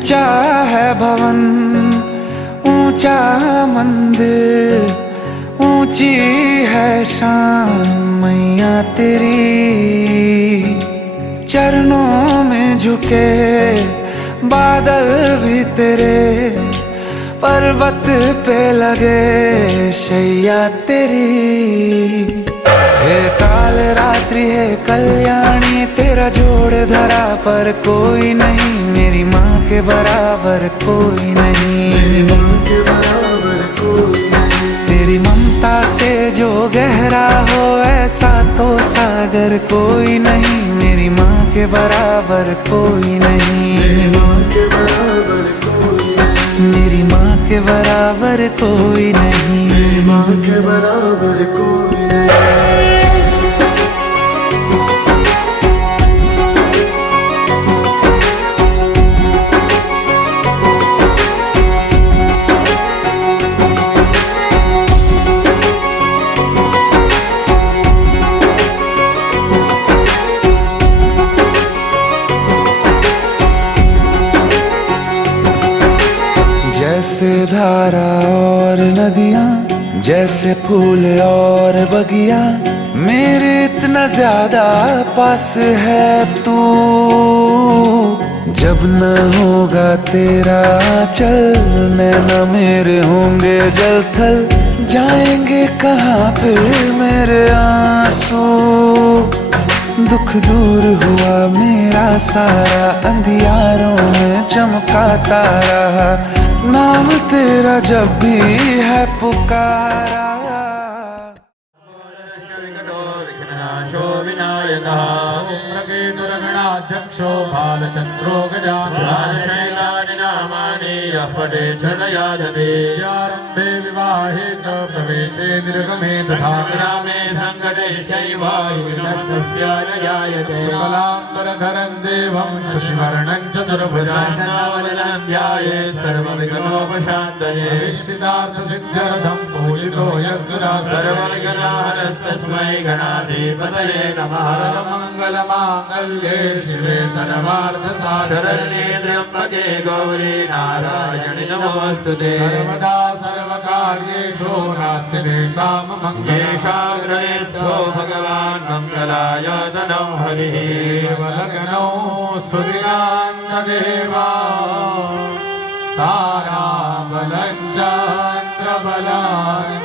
ऊंचा है भवन, ऊंचा मंदिर, ऊंची है शान मैया तेरी। चरणों में झुके बादल भी तेरे, पर्वत पे लगे शैया तेरी। हे काल रात्रि है कल्याणी, तेरा जोड़ धरा पर कोई नहीं, मेरी माँ के बराबर कोई नहीं। तेरी ममता से जो गहरा हो ऐसा तो सागर कोई नहीं, मेरी माँ के बराबर कोई नहीं। मेरी माँ के बराबर कोई नहीं, मेरी माँ के बराबर कोई नहीं, मेरी माँ के बराबर कोई नहीं। जैसे धारा और नदियाँ, जैसे फूल और बगिया, मेरे इतना ज्यादा पास है तू। जब न होगा तेरा चल, नैना मेरे होंगे जल थल, जाएंगे कहाँ फिर मेरे आंसू। दुख दूर हुआ मेरा सारा, अंधियारों में चमका तारा, नाम तेरा जब भी है पुकारा। ध्यक्षो बालचंद्रो गजानन नामानि यः पठेत् यारम्भे विवाहे च प्रवेशे निर्गमे तथा विरामे संकटेश्चैव विघ्नस्तस्य न जायते। शुक्लाम्बरधरं देवं शशिवर्णं चतुर्भुजं ध्यायेत् सर्वविघ्नोपशान्तये। अभीप्सितार्थसिद्ध्यर्थं पूजितो यस्सुरा सर्वविघ्नहरस्तस्मै गणाधिपतये नमः। सर्वमङ्गलमाङ्गल्ये शिवे सर्वार्थसाधके त्र्यम्बके गौरी नारायणि नमोस्तुते। सर्वदा सर्वकार्येषु नास्ति तेषां मंगलेशाग्रनेस्थो भगवान् मंगलाय तनो हरिः। केवलगणो सुदिनान्तदेवा ताराबलं चन्द्रबलानि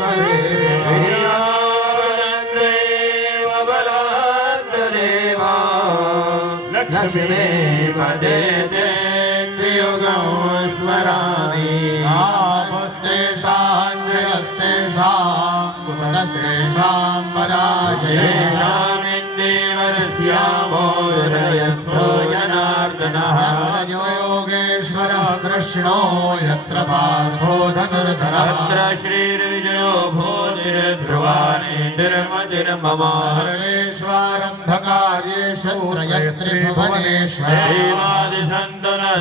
लक्ष्मी पदे युगं स्मरामि। आपस्तेषां जयस्तेषां कुतस्तेषां पराजयेषामिन्देवरस्यामोरयस्थो जनार्दनः। योगेश्वरः कृष्णो यत्र पार्थो धनुर्धरः, तत्र श्रीर्विजयो भूतिर्ध्रुवानीतिर्मतिर्मम। सर्वेष्वारम्भकार्येषु त्रयस्त्रिभुवनेश्वरः, देवादिसन्तनः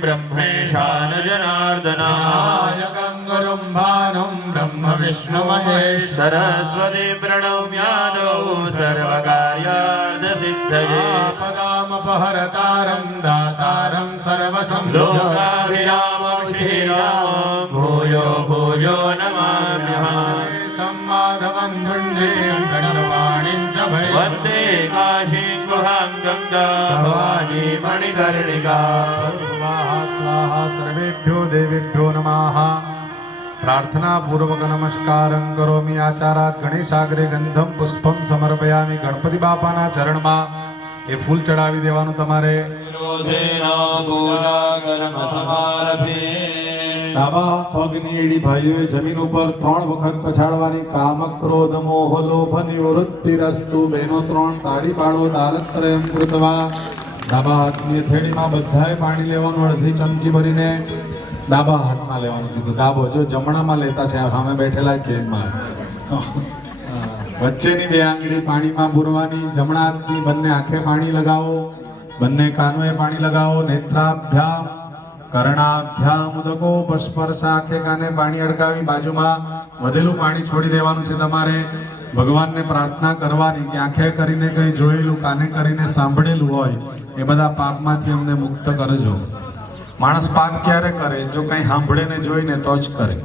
ब्रह्मेशान जनार्दनः। नायकं गुरुं भानुं ब्रह्म विष्णु महेश्वर, सरस्वती प्रणम्यादौ सर्वकार्यार्थसिद्धये। आपदामपहरतारं दातारं सर्वसंपदां, लोकाभिरामं श्रीरामं भूयो भूयो नमाम्यहम्। सम्माधवं धुण्डीं गणवाणीं च वन्दे काशीं गुहां गङ्गा भवानी मणिकर्णिका। स्वाहा सर्वेभ्यो देवेभ्यो नमः। प्रार्थना पूर्वक नमस्कारं करोमि। आचारात् गणेशाग्रे गंधम पुष्पम समर्पयामि। गणपति बापाना चरणમાં એ ફૂલ ચડાવી દેવાનું તમારે। ડાબા પગની એડી ભાઈઓએ જમીન ઉપર 3 વખત પછાડવાની। કામ ક્રોધ મોહ લોભ નિવૃત્તિરસ્તુ। બહેનો 3 તાળી પાડો। દાલત્રયં કૃત્વા। ડાબા હાથની થેળીમાં બધાએ પાણી લેવાનું, અડધી ચમચી ભરીને ડાબા હાથમાં લેવાનું કીધું। ડાબો જો જમણામાં લેતા છે, આ સામે બેઠેલા કેનમાં વચ્ચેની 2 આંગળી પાણીમાં બુરવાની। જમણા હાથની બંને આંખે પાણી લગાવો, બંને કાનોએ પાણી લગાવો। નેત્રાભ્યામ કર્ણાભ્યામ ઉદકો સ્પર્શ। આંખે કાને પાણી અડકાવી બાજુમાં વધેલું પાણી છોડી દેવાનું છે તમારે। ભગવાનને પ્રાર્થના કરવાની કે આંખે કરીને કંઈ જોયેલું, કાને કરીને સાંભળેલું હોય એ બધા પાપમાંથી અમને મુક્ત કરજો। માણસ પાપ ક્યારે કરે? જો કંઈ સાંભળે ને જોઈને તો જ કરે.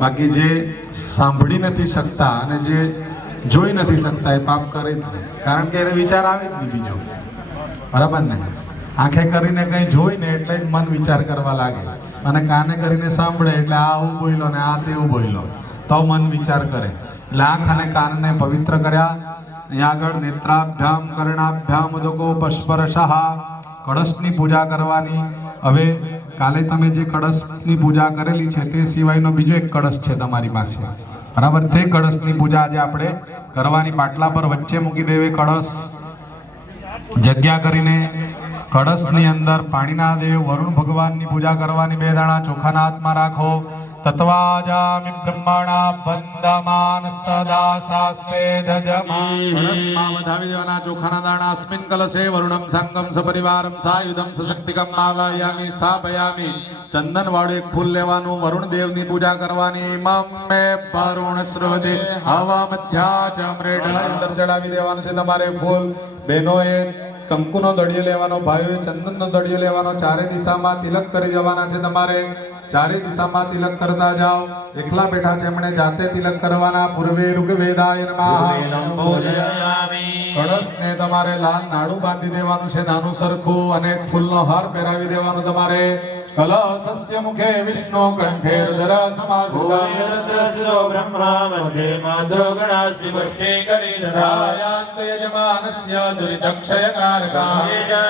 બાકી જે સાંભળી નથી શકતા અને જે જોઈ નથી શકતા એ પાપ કરે જ નહીં, કારણ કે એને વિચાર આવે જ નહીં બીજો. બરાબર ને? આંખે કરીને કંઈ જોઈને એટલે જ મન વિચાર કરવા લાગે, અને કાને કરીને સાંભળે એટલે આ આવું બોલ્યો ને આ તેવું બોલ્યો તો મન વિચાર કરે. એટલે આંખ અને કાનને પવિત્ર કર્યા. અહીંયા આગળ નેત્રાભ્યામ કર્ણાભ્યામ ઉદકો પસ્પર્શઃ, કળશની પૂજા કરવાની. હવે કાલે તમે જે કળશની પૂજા કરેલી છે તે સિવાયનો બીજો એક કળશ છે તમારી પાસે, બરાબર? તે કળશની પૂજા આજે આપણે કરવાની. પાટલા પર વચ્ચે મૂકી દેવે કળશ, જગ્યા કરીને કળશની અંદર પાણીના દેવ વરુણ ભગવાનની પૂજા કરવાની. 2 દાણા ચોખાના હાથમાં રાખો. તત્વાજામિ બ્રહ્મણા બંધમાનસ્તદા શાસ્તે જજમા. કળશમાં વધાવી દેવાના ચોખાના દાણા. અસ્મિન કલશે વરુણમ સંગમ સપરિવારમ સાયુધમ સશક્તિકમ આવાયામિ સ્થાપયામિ. ચંદન વાળું એક ફૂલ લેવાનું, વરુણ દેવની પૂજા કરવાની. મમ્મે વરુણ શ્રુતિ હવા મધ્યા ચમરેઢ, અંદર ચડાવી દેવાનું છે તમારે ફૂલ. બહેનોએ કંકુનો દળિયો લેવાનો, ભાઈઓએ ચંદનનો દળિયો લેવાનો. ચારે દિશામાં તિલક કરી જવાના છે તમારે. ચારે દિશામાં તિલક કરતા જાઓ. એકલા બેઠા છે એમણે જાતે તિલક કરવાના. પૂર્વે ઋગ્વેદાય નમઃ. કળશને તમારે લાલ નાડું બાંધી દેવાનું છે નાનું સરખું, અને એક ફૂલનો હાર પહેરાવી દેવાનો તમારે. કલશસ્ય મુખે વિષ્ણુ કંઠે રુદ્ર સમાસિતા બ્રહ્મા મધ્યે માધ્રો ગણાસ્તિ પુષ્ટિ કરી યાન્તે યજમાનસ્ય દુરિતક્ષયકારકા.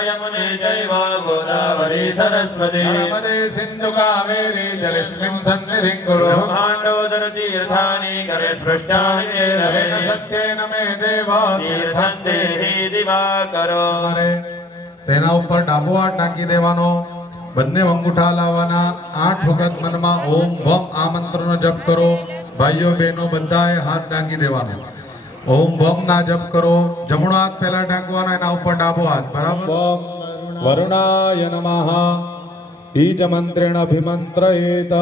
યમુને ચૈવ ગોદાવરી સરસ્વતી નર્મદે સિંધુ કાવેરી જલેસ્મિન સન્નિધિં కురు. બ્રહ્માંડોદર તીર્થાની કરે સ્પૃષ્ટાનિ તેન તે સત્યેન મે દેવ તીર્થં દેહી દિવાકરો. તેના ઉપર ડાબો હાથ નાખી દેવાનો. બંને અંગૂઠા લાવવાના. 8 વખત મનમાં ઓમ વમ આ મંત્રનો જપ કરો. ભાઈઓ બહેનો બધાએ હાથ ઢાંકી દેવાનો. ઓમ વમ ના જપ કરો. જમણો હાથ પહેલા ઢાંકવાનો, એના ઉપર ડાબો હાથ. બરાબર? વરુણાય નમઃ. બીજ મંત્રેણ અભિમંત્રયેત.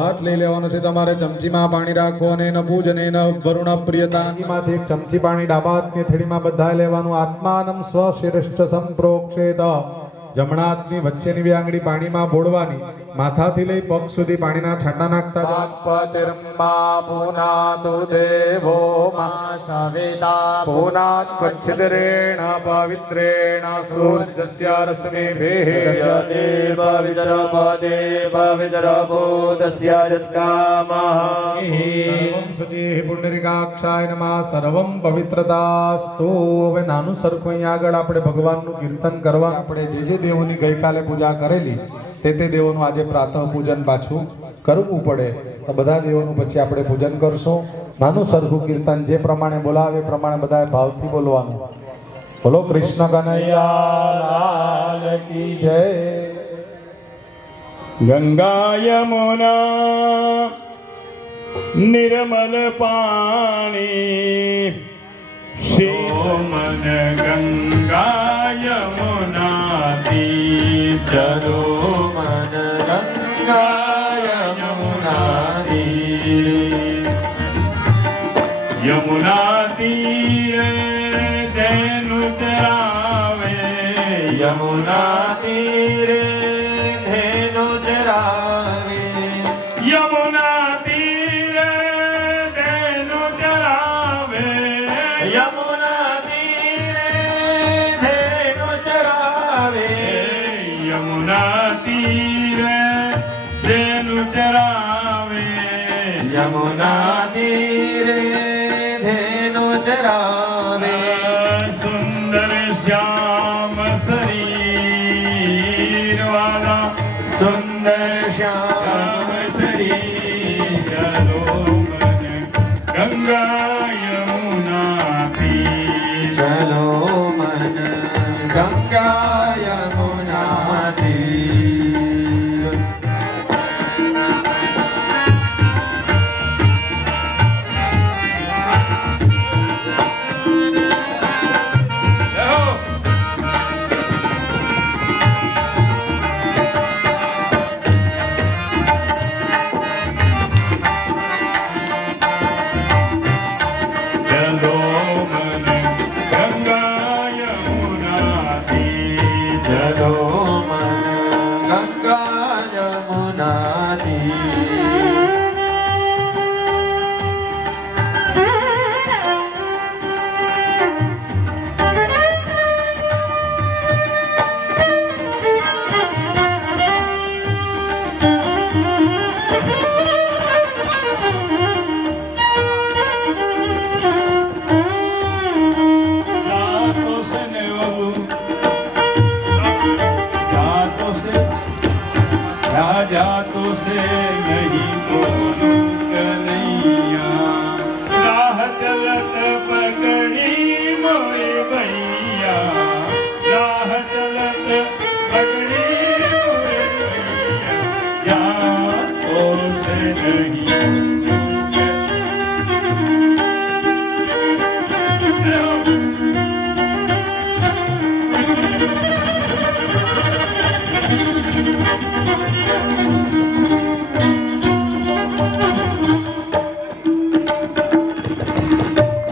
હાથ લઈ લેવાનો છે તમારે. ચમચીમાં પાણી રાખો અને ન પૂજને ન વરુણ પ્રિયતા. માંથી એક ચમચી પાણી ડાબા હાથની થેળીમાં બધાએ લેવાનું. આત્માનમ સ્વશિરષ્ટ સંપ્રોક્ષેત. જમણા હાથની વચ્ચેની 2 આંગળી પાણીમાં બોળવાની. માથાથી લઈ પગ સુધી પાણીના છાંટા નાખતા પાત્પતિર્મા પુનાતુ દેવો મા સવિતા પુનાત પચ્છિદરેણ પવિત્રેણ સૂર્યસ્ય રશ્મિભિઃ. સર્વં શુચિઃ પુંડરીકાક્ષાય નમઃ. સર્વં પવિત્રતાસ્તુ. હવે નાનું સરખું અહીંયા આગળ આપણે ભગવાનનું કીર્તન કરવા. આપણે જે દેવોની ગઈકાલે પૂજા કરેલી તે દેવોનું આજે પ્રાતઃ પૂજન પાછું કરવું પડે. તો બધા દેવોનું પછી આપણે પૂજન કરશું. નાનું સરખું કીર્તન જે પ્રમાણે બોલાવે એ પ્રમાણે બધાએ ભાવથી બોલવાનું. બોલો કૃષ્ણ કનૈયા લાલ કી જય. ગંગા યમુના નિર્મલ પાણી શિવમન ગંગા યમુના તીર ચલો મન ગંગા યમુના તીર. યમુના તીરે ધેનુ ચરાવે. યમુના તીરે ધેનુ ચરાવે. યમુના તીરે ધેનુ ચરાવે. યમુના તીરે ધેનુ ચરાવે. યમુના તીરે ધેનુ ચરાવે. યમુના તીરે ધેનુ ચરાવે. સુંદર શ્યામ શરીર વાલા. સુંદર શ્યામ શરીર ગંગા યમુના તીર. ચલો મન ગંગા યમુના તીર. ગંગા યમુના તીર जातो से नहीं बोलूं कन्हैया राह चलत पगड़ी मोरे भैया राह चलत पगड़ी मोरे भैया जातो से नहीं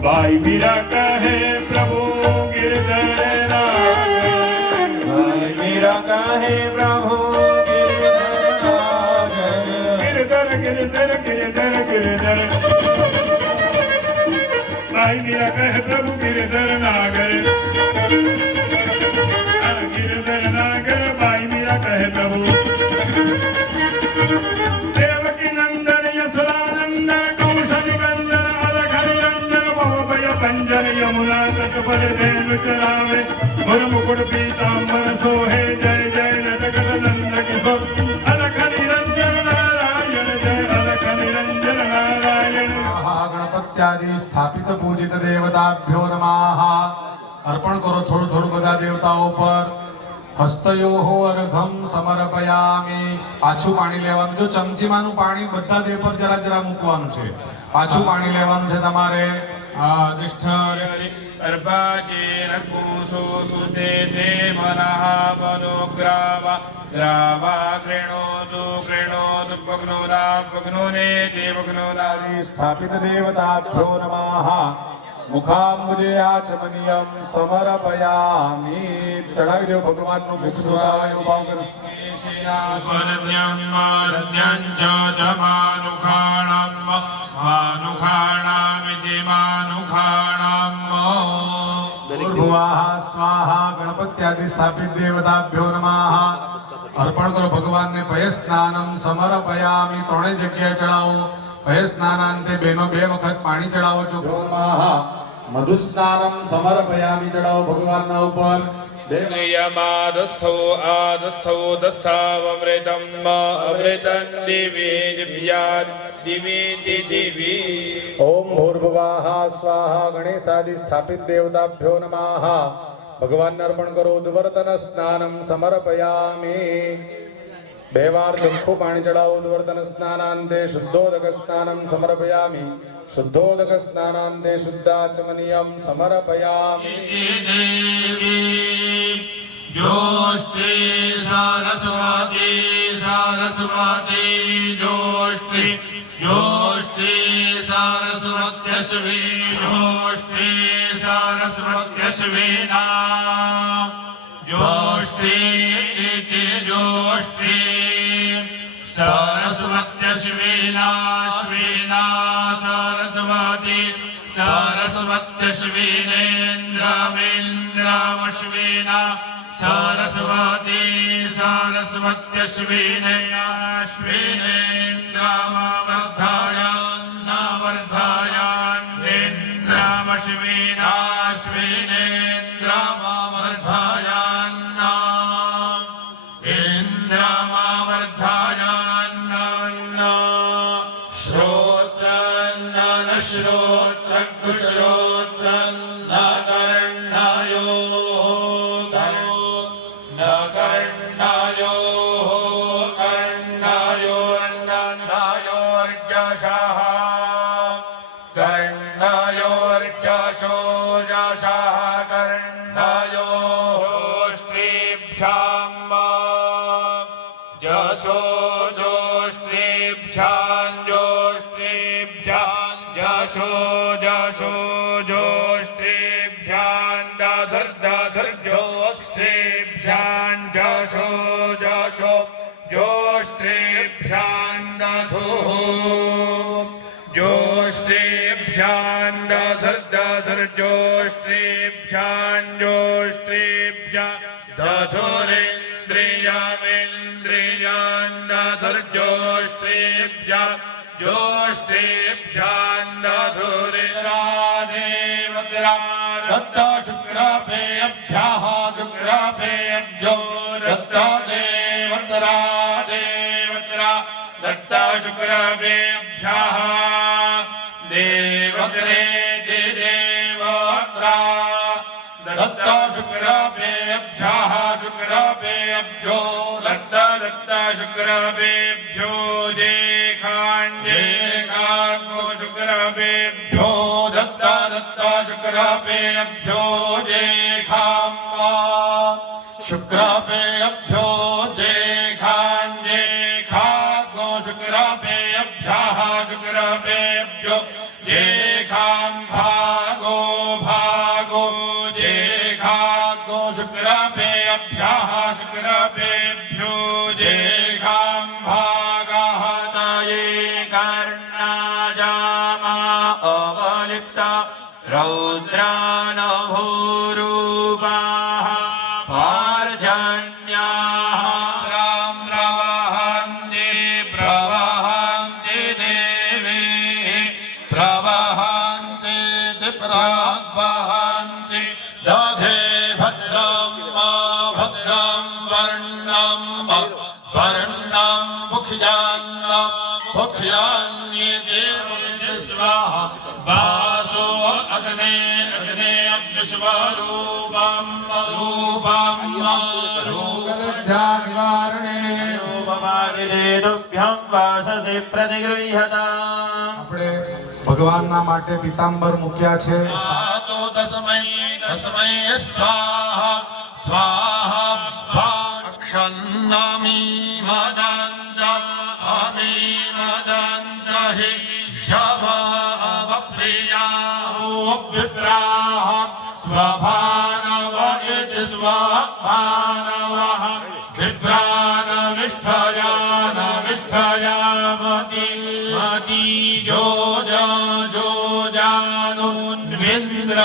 भाई मीरा कहे प्रभु गिरधर नागर ભાઈ મીરા કહે પ્રભુ गिरधर गिरधर गिरधर गिरधर भाई मीरा कहे प्रभु गिरधर नागर गिरधर नागर भाई मीरा कहे प्रभु देवकी नंदन यशोदानंदन कौशल गंजन अलख निरंजन भवभय भंजन यमुना तट पर धेनु चरावे मुर मुकुट पीतांबर सोहे जय जय नटखट नंद किशोर अलख निरंजन नारायण जय अलख निरंजन नारायण ગણપત્યાદિ સ્થાપિત પૂજિત દેવતાભ્યો નમઃ. અર્પણ કરો થોડું થોડું બધા દેવતાઓ પર. હસ્તયોઃ અર્ઘમ સમર્પયામિ. પાછું પાણી લેવાનું. જો ચમચીમાંનું પાણી બધા દેવ પર જરા જરા મૂકવાનું છે. પાછું પાણી લેવાનું છે તમારે. आदिष्ठारि अर्पाचेन कुसो सुते ते मनः मनोग्रावा ग्रावा गृणोतु पग्नोने ते पग्नोनादि સ્થાપિત દેવતાભ્યો નમઃ. મુખાંબુજે આચમનીયમ સમર્પયામિ. ચડાવી દેવ ભગવાનનું મુખ સુધાય ઉભાવ કરો. परन्यं च मानुखाणं मानुखाणामिति मानुखाणं ભૂર્ભુવાહ સ્વાહા. ગણપત્યાદિ સ્થાપિત દેવતાભ્યો નમઃ. અર્પણ કરો ભગવાનને. પય સ્નાનમ સમર્પયામિ. ત્રણેય જગ્યાએ ચડાવો. પય સ્નાનાંતે બહેનો 2 વખત પાણી ચડાવો છો. મધુ સ્નાનમ સમર્પયામિ. ચડાવો ભગવાનના ઉપર. યમાદસ્થો આદસ્થો દસ્થાવમૃતમ અમૃતં દિવી દિવ્યાદ દિવીતિ દિવી. ઓમ ભૂર્ભુવાહ સ્વાહા. ગણેશાદિ સ્થાપિત દેવતાભ્યો નમઃ. ભગવાનને અર્પણ કરો. ઉદ્વર્તન સ્નાનમ સમર્પયામિ. 2 વાર ચોખ્ખું પાણી ચડાવો. ઉદ્વર્તન સ્નાનાંતે શુદ્ધોદક સ્નાનમ સમર્પયામિ. શુદ્ધોદક સ્નાનાંતે શુદ્ધાચમનીયમ સમર્પયામિ. ज्योष्ठी सरस्वती ज्योष्ठी सरस्वत्यश्वी सरस्वत्यश्विना ज्योष्ठी इति ज्योष्ठी सरस्वत्यश्विना सरस्वत्यश्विनेन्द्रमिन्द्रमश्विना श्रोत्रं न कर्णयो कर्णयोर्जशो जोष्टेभ्यां दाधर् जोष्टेभ्यां जशो ज्योष्ठेभ्यां दधुः ज्योष्ठेभ्यां दधुर्ज्योष्ठेभ्यां दधुरिन्द्रियमिन्द्रियां दधुर्ज्योष्ठेभ्यां दधुरिन्द्रा दत्ता शुक्राभ्यः शुक्राभ्यो दत्ता देवत्रा दत्ता शुक्राभ्यः देवत्रे देवत्रा दत्ता शुक्राभ्यः शुक्राभ्यो दत्ता शुक्राभ्यो जेखान्जेखागो शुक्राभ्यो दत्ता शुक्राभ्यो जेखाम्बा शुक्राभ्यो जेखान्जेखागो शुक्राभ्यः शुक्राभ्यो जेखाम्भागो भागो जेखागो शुक्राभ्यः शुक्राभ्यो जेखाम्भागः ये कर्णाजामा अवलिप्ता रौद्रानभूरूपाः पार्जन्याः प्रवहन्ति देवी प्रवहन्ति प्रवहन्ति दधे भद्रं वर्णं मुख्यान्ये स्वाहा वासो अग्ने अग्निस्वरूपं रूपमादिदेभ्यं वाससे प्रतिगृह्यताम् આપણે ભગવાનના માટે પીતાંબર મૂક્યા છે. तो तस्मै स्वाहा स्वाहा અક્ષન્નામી मदन्तमि मदन्तहि शवप्रियाहो विप्राः स्वभानव इति स्वभानवः विभ्रानविष्ठयानविष्ठयामति मति जो जानोन्विन्द्र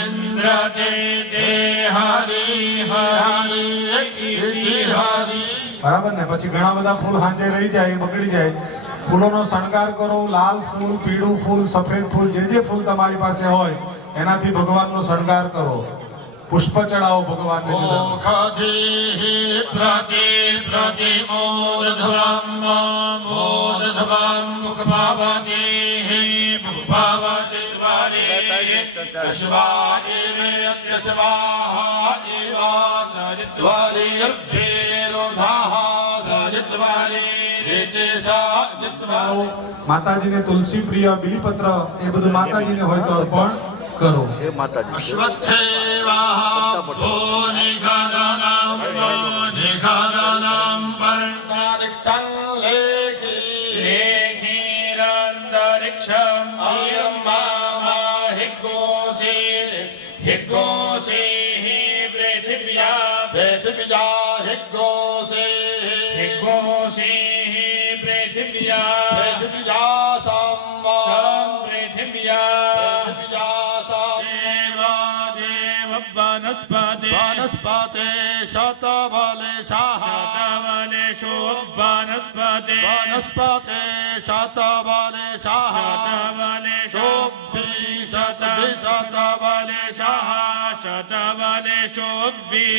इन्द्रते ते हरि हरि हरि. બરાબર ને? પછી ઘણા બધા ફૂલ હાંજે રહી જાય, બગડી જાય. ફૂલોનો શણગાર કરો. લાલ ફૂલ, પીળું ફૂલ, સફેદ ફૂલ, જે ફૂલ તમારી પાસે હોય એનાથી ભગવાનનો શણગાર કરો. પુષ્પ ચડાવો ભગવાનને. मोदध्वं मुखभावती मुखभावती द्वारे स्वाहा एव सजिद्वारे अर्भेरोधाः सजिद्वारे रेते सजिद्वारे. માતાજીને તુલસી પ્રિય બિલીપત્ર એ બધું માતાજીને હોય તો અર્પણ કરો. अश्वत्थेवाः भूनिखदनं पर्णादिक्षं लेखीरन्तरिक्षं हिग्गोषे पृथिव्या हिग्गोषे पृथिव्या पृथिव्या वनस्पते शतबलेशो वनस्पते शतबलेशो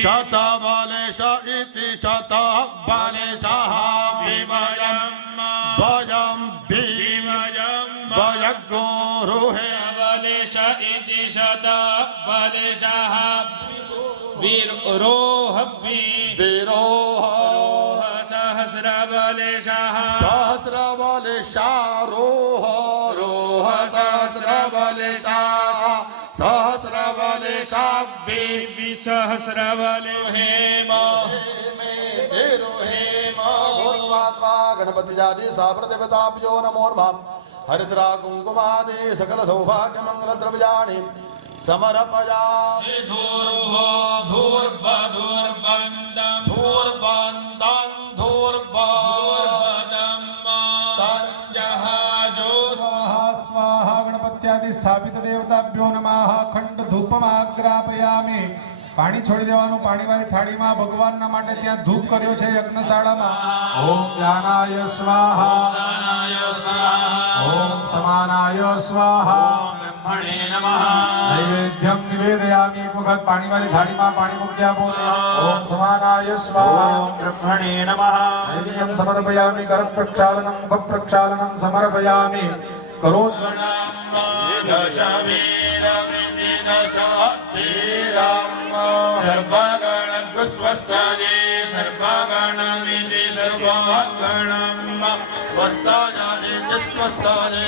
शतबलेश इति शतबलेशः द्वयं द्वयगोरुहे बलेश इति शतबलेशः वीरोह सहस्रबलेशः रोह सहस्रबलेशः सहस्रबले हेम गणपति जाति साप्रदेवताभ्यो नमो नमः. हरिद्रा कुंकुमादि सकल सौभाग्य मंगल द्रव्याणि समर्पयामि. धूर्बन्धं धूर्वदम् संजहाजो स्वाहा स्वाहा गणपत्यादि स्थापित देवताभ्यो नमः खंड धूपमाग्रापयामि पाणी छोड़ी देवानुं पाणीवाળી થાળીમાં ભગવાનના માટે ત્યાં ધૂપ કર્યો છે યજ્ઞશાળામાં ઓમ જ્ઞાનાય સ્વાહા ઓમ સમાનાય સ્વાહા ब्रह्मणे नमः नैवेद्यं निवेदयामि एक वखत पाणीवाળી થાળીમાં પાણી મૂકી આપો ઓમ સમાનાય સ્વાહા ब्रह्मणे नमः नैवेद्यं समर्पयामि कर प्रक्षालनं मुख प्रक्षालनं समर्पयामि करो सर्वगणस्वस्थाने सर्वगणमिति सर्वगणम् स्वस्थाने स्वस्थाने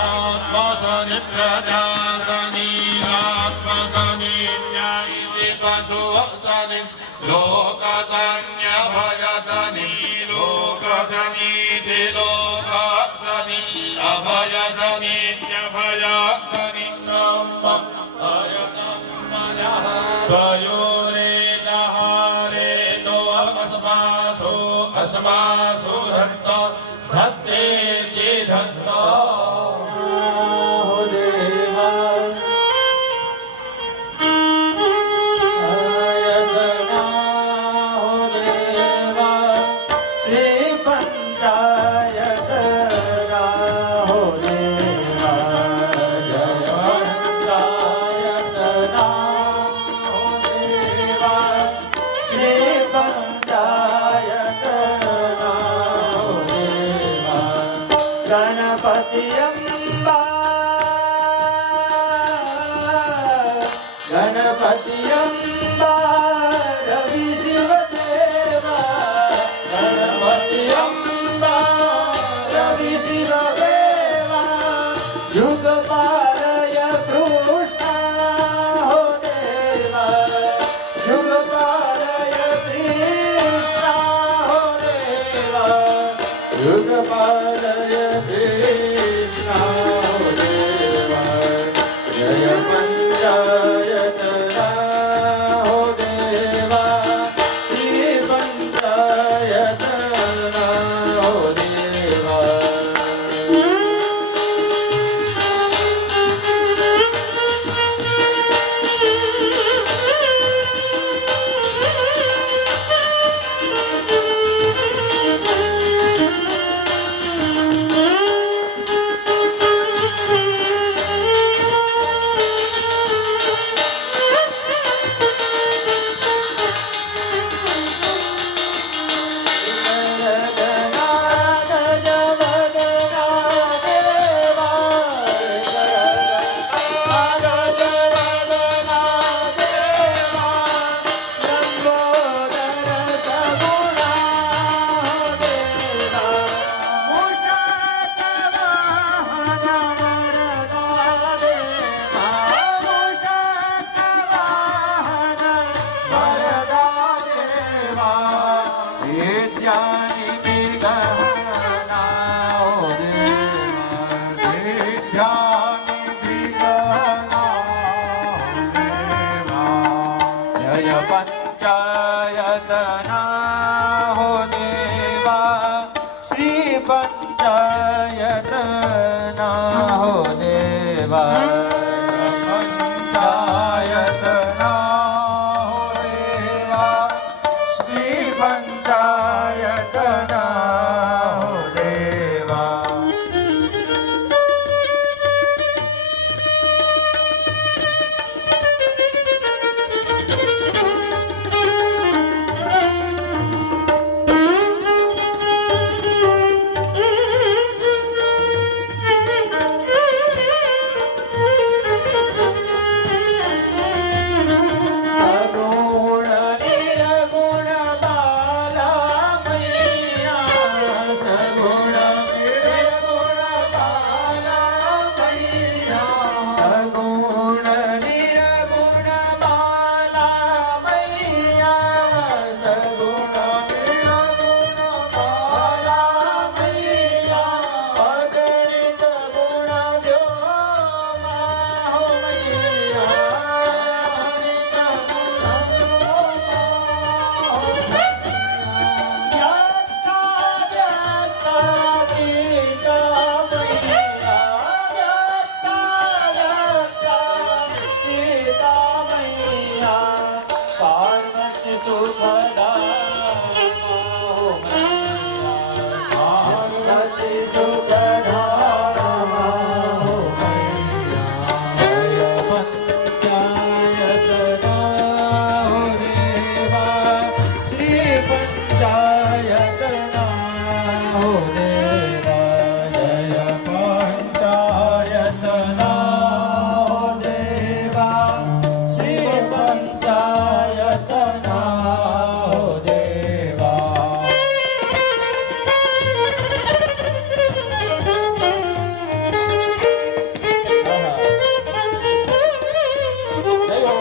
आत्मसनि प्रजासनि आत्मसनि न्यायिति पशुसनि लोकसन्यभयसनि लोकसनीति लोकसनि अभयसनीत्यभयसनि नमः वयोरेतहारेतो अस्मासो अस्मासो धत्त धत्तेति धत्त हो देवा जय पंचायतना हो देवा श्री पंचायतना हो देवा जय हो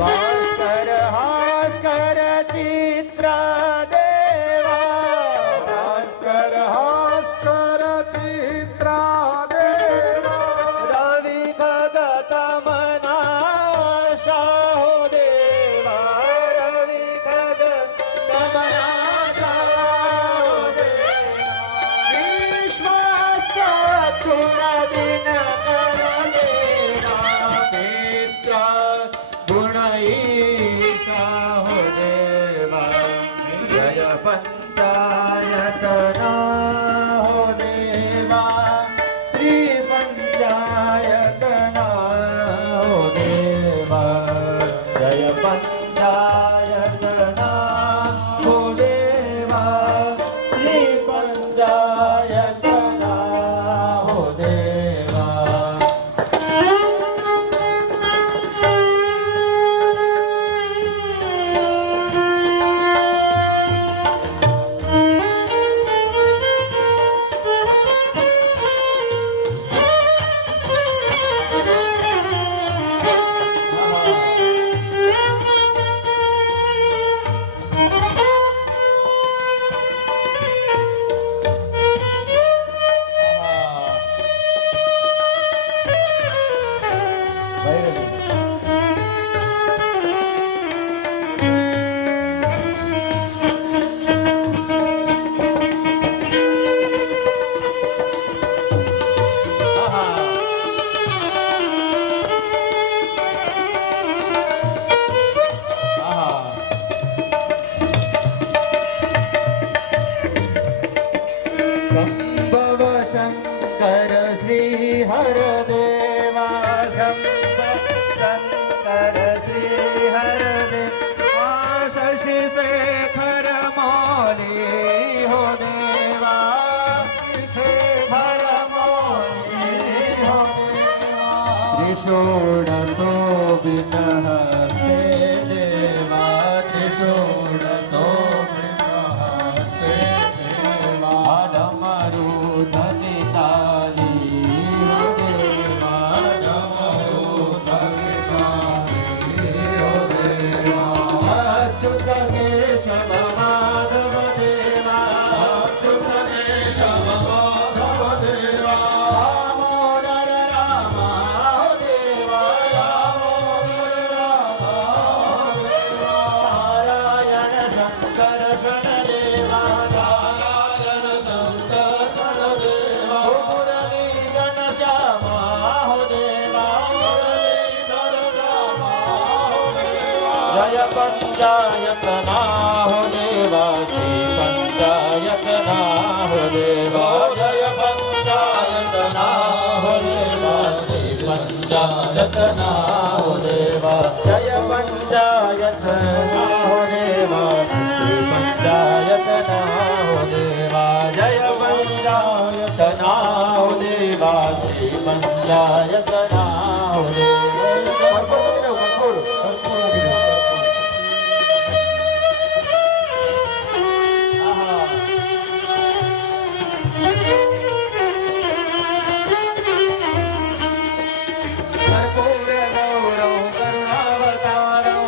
भास्कर हास्कर चित्र देवा भास्कर हास्कर चित्रा देवा रवि खगत मनाशा हो देवा रवि खगत मनाशा हो देवा विश्वाचक्षुर दिन कर देवा पित्र गुण ईशा हो देवा जय पंचायतना हो देवा श्री पंचायतना हो देवा जय पंचायतना हो देवा श्री पंचायतना हो देवा शंभव शंकर श्री हर देवा शंभव शंकर श्री हर देवा शशि शेखर मौली हो देवा शेखर मौली हो देवा त्रिशूल तो बिन हस्ते देवा त्रिशूल तो बिन हस्ते देवा डमरू धनि ताली हो देवा डमरू धनि ताली हो देवा अच्युत केशव माधव देवा अच्युत केशव माधव देवा दामोदर रामा हो देवा दामोदर रामा हो देवा नारायण शंकर शरण देवा नारायण शंकर शरण देवा मुरली घनश्यामा हो देवा मुरलीधर श्यामा हो देवा जय पंचायतना हो देवा श्री पंचायतना हो देवा जय पंचायतना हो देवा श्री पंचायतना हो देवा जय पंचायतना हो देवा श्री पंचायतना हो देवा जय पंचायतना हो देवा श्री पंचायतना हो देवा कर्पूर गौरव करुणावतारं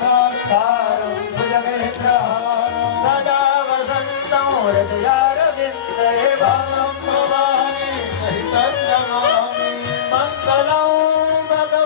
संसारं भुजगेन्द्रहारं सदा वसन्तं हृदयारविन्दे भवं भवानी सहितं नमामि मंगलं भगवते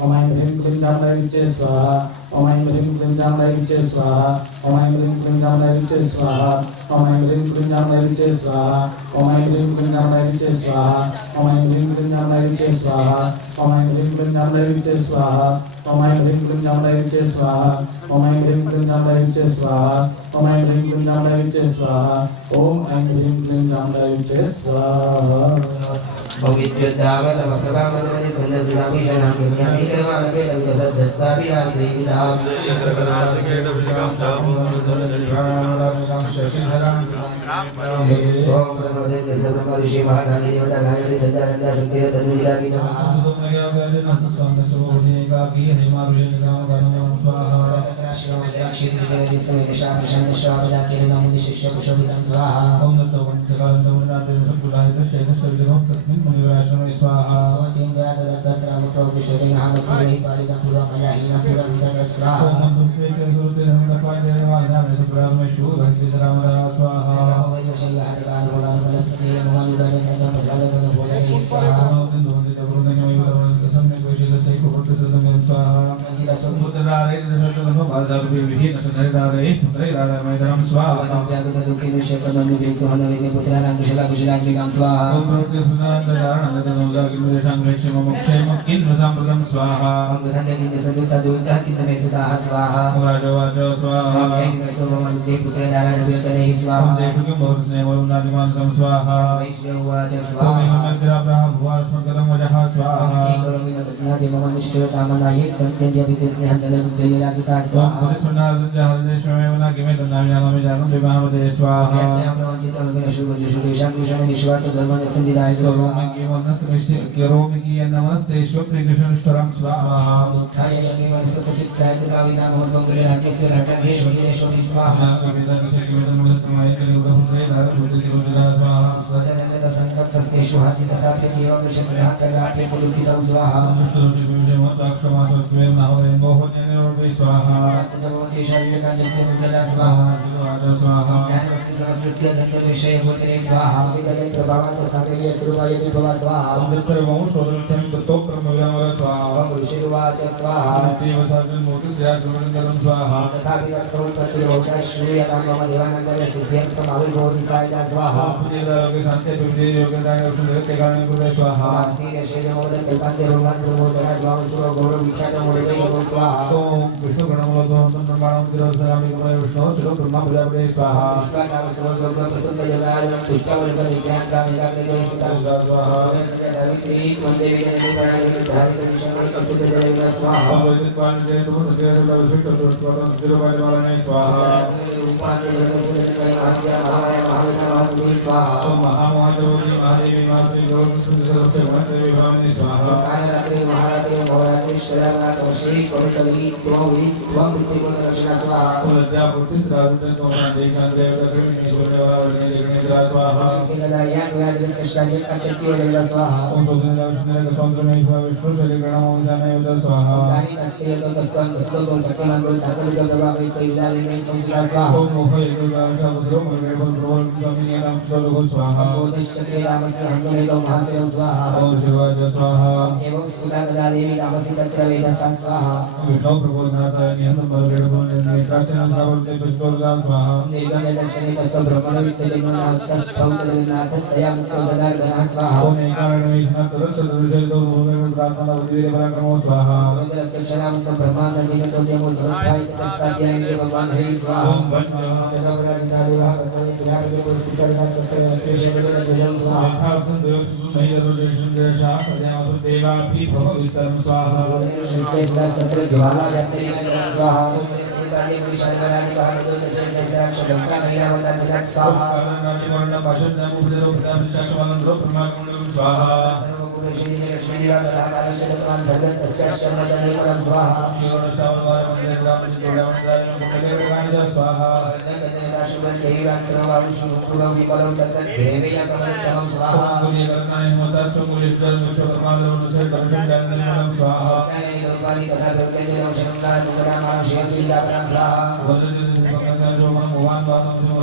ओम ऐं ह्रीं क्लीं जामनाय विद्ये स्वाहा ओम ऐं ह्रीं क्लीं जामनाय विद्ये स्वाहा ओम ऐं ह्रीं क्लीं जामनाय विद्ये स्वाहा ओम ऐं ह्रीं क्लीं जामनाय विद्ये स्वाहा ओम ऐं ह्रीं क्लीं जामनाय विद्ये स्वाहा ओम ऐं ह्रीं क्लीं जामनाय विद्ये स्वाहा ओम ऐं ह्रीं क्लीं जामनाय विद्ये स्वाहा ओम ऐं ह्रीं क्लीं जामनाय विद्ये स्वाहा ओम ऐं ह्रीं क्लीं जामनाय विद्ये स्वाहा ओम ऐं ह्रीं क्लीं जामनाय विद्ये स्वाहा ओम ऐं ह्रीं क्लीं जामनाय विद्ये स्वाहा ओम विद्युद्धाव समप्रभामनमनि सुन्दरसुधाभीषणां विद्यामि कर्माणकेतविदसद्दस्ताभिराश्रीविदाम् ओम प्रणोदेन्द्र सर्वमहर्षि महाकाली देवता गायत्री चन्द्रानन्दा शक्तिः तन्वीराभि नमः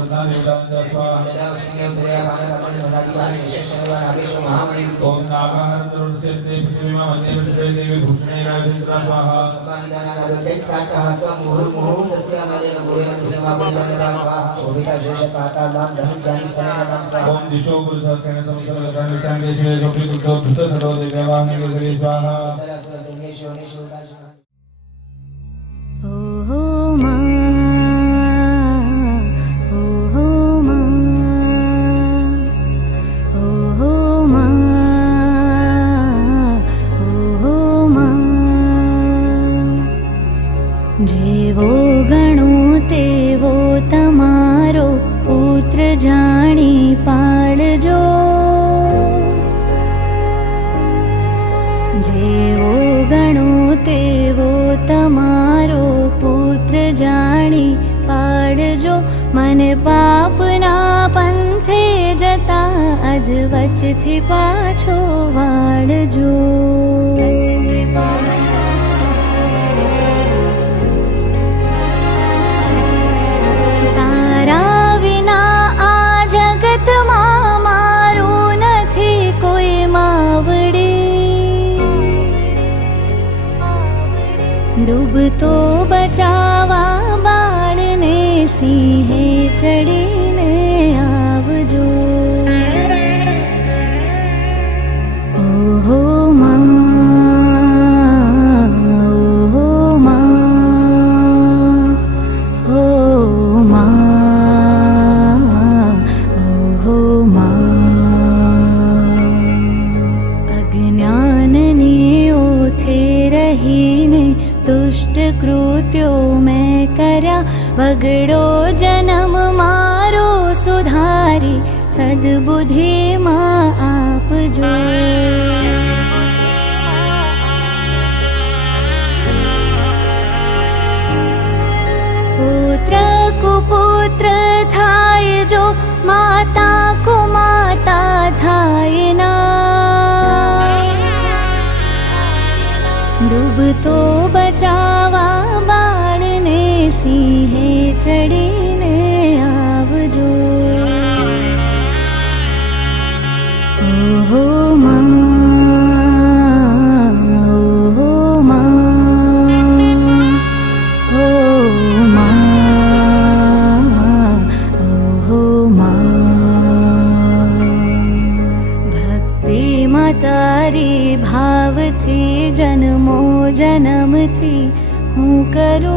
બધા દેવતાંચ સ્વાહા ઓમ નાગાહર તરુણસેતે પૃથ્વીમાં મધ્ય વિશ્વે દેવી ભૂષણે રાજેન્દ્ર સ્વાહા ઓમ દિશો ગુરુ સહસ્રેણ સમસ્ત લગ્ન વિચાંગે છે જોપી કુટો ધૃત થડો દેવ્યવાહને ગરી સ્વાહા જેવો ગણો તેવો તમારો પુત્ર જાણી પાળજો જેવો ગણો તેવો તમારો પુત્ર જાણી પાળજો મને પાપના પંથે જતા અધવચથી પાછો વાળજો ડૂબતો બચાવા બાળને સિંહે ચડીને આવજો ઓહો માં ઓહો માં ઓ માં ઓહો માં અજ્ઞાનની ઓથે રહીને दुष्ट कृत्यो मैं कर्या बगड़ो जन्म मारो सुधारी सद्बुद्धि मां आपजो पुत्र कुपुत्र थाय जो माता को माता थाय ना डूबतो बचावा बाळने सिंहे चढ़ीने आवजो ओहो मां ओहो मां ओ मां ओहो मां भक्ति मां तारी भावथी जन्मो जन्मथी हूँ करूं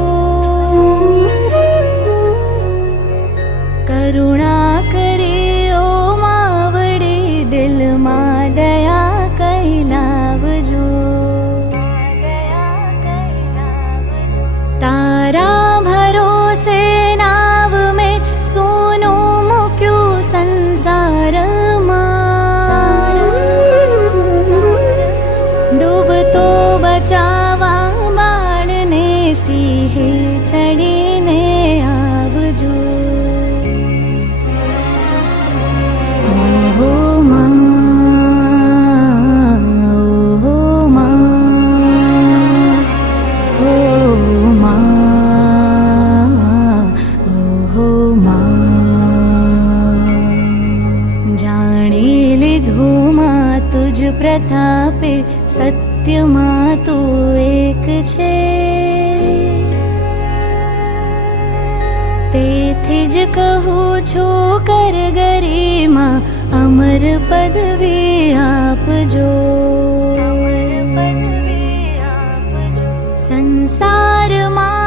करुणा करे ओ मावड़ी दिल मां दया कई लावजो तारा भरोसे नाव में सोनो मुक्यो संसार डूबतो बचावा बाळने सिंहे चढ़ीने आवजो ओहो मां ओहो मां ओ मां ओहो मां जाणी लीधुं मां तुझ प्रतापे सत्यमां तू एक छे તેથી જ કહું છું કર ગરિમા અમર પદવી આપજો સંસારમાં